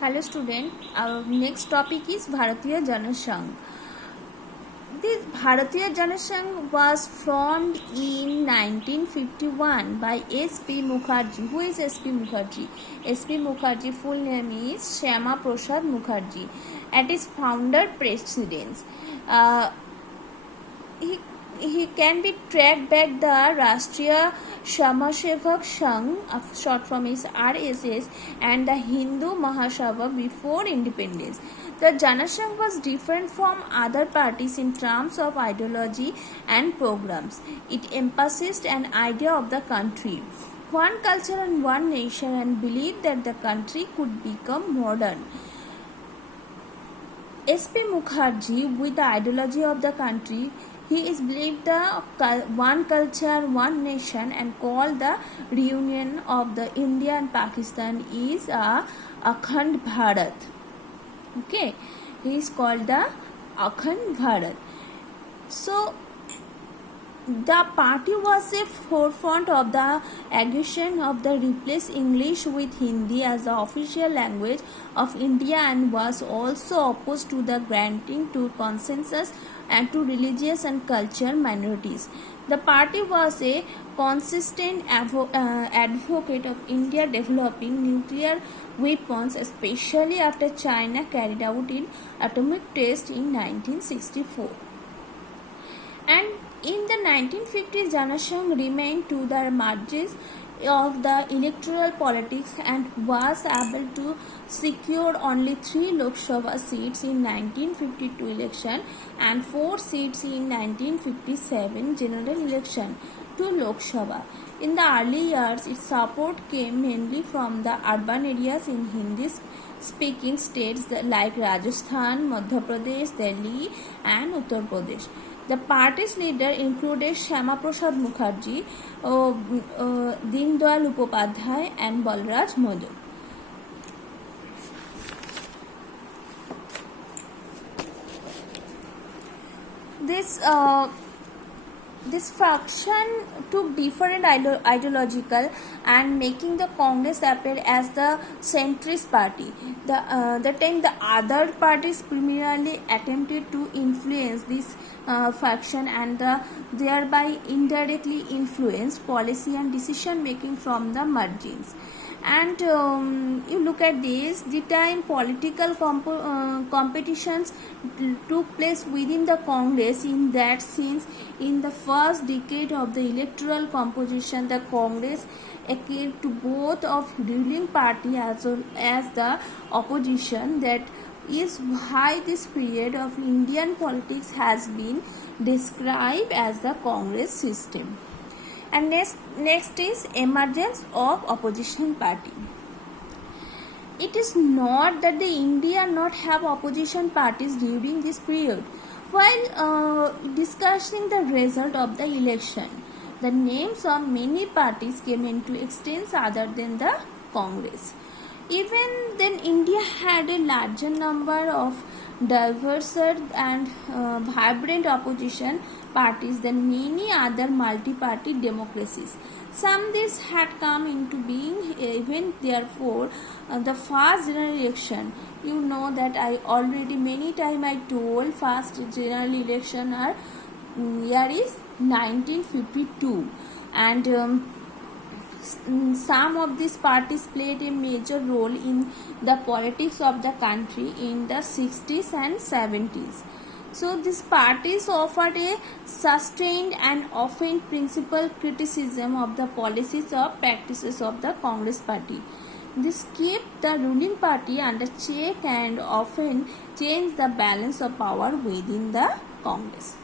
Hello student, our next topic is Bharatiya Janasangh. This Bharatiya Janasangh was formed in 1951 by S.P. Mukherjee. Who is S.P. Mukherjee? S.P. Mukherjee full name is Shyama Prasad Mukherjee. At its founder presidents. He can be tracked back the Rashtriya Samayasevak Sangh, short form is RSS, and the Hindu Mahasabha before independence. The Janasangh was different from other parties in terms of ideology and programs. It emphasized an idea of the country, one culture and one nation, and believed that the country could become modern. S.P. Mukherjee, with the ideology of the country, he is believed the one culture, one nation, and called the reunion of the India and Pakistan is a Akhand Bharat. Okay, he is called the Akhand Bharat. So the party was a forefront of the aggression of the replace English with Hindi as the official language of India, and was also opposed to the granting to consensus and to religious and cultural minorities. The party was a consistent advocate of India developing nuclear weapons, especially after China carried out its atomic test in 1964. And in the 1950s, Janasangh remained to the margins of the electoral politics and was able to secure only 3 Lok Sabha seats in 1952 election and 4 seats in 1957 general election to Lok Sabha. In the early years, its support came mainly from the urban areas in Hindi-speaking states like Rajasthan, Madhya Pradesh, Delhi, and Uttar Pradesh. The party's leader included Shyama Prasad Mukherjee, Deen Dayal Upadhyay, and Balraj Modok. This faction took different ideological and making the Congress appear as the centrist party. The time the other parties primarily attempted to influence this faction and thereby indirectly influenced policy and decision making from the margins. And you look at this, the time political competitions took place within the Congress. In that sense, in the first decade of the electoral composition, the Congress appealed to both of ruling party as well as the opposition. That is why this period of Indian politics has been described as the Congress system. And next is emergence of opposition party. It is not that the India not have opposition parties during this period. While discussing the result of the election, the names of many parties came into existence other than the Congress. Even then, India had a larger number of diverse and vibrant opposition parties than many other multi-party democracies. Some these had come into being even therefore the first general election. You know that I already many times I told first general election year is 1952, and some of these parties played a major role in the politics of the country in the 60s and 70s. So these parties offered a sustained and often principled criticism of the policies or practices of the Congress party. This kept the ruling party under check and often changed the balance of power within the Congress.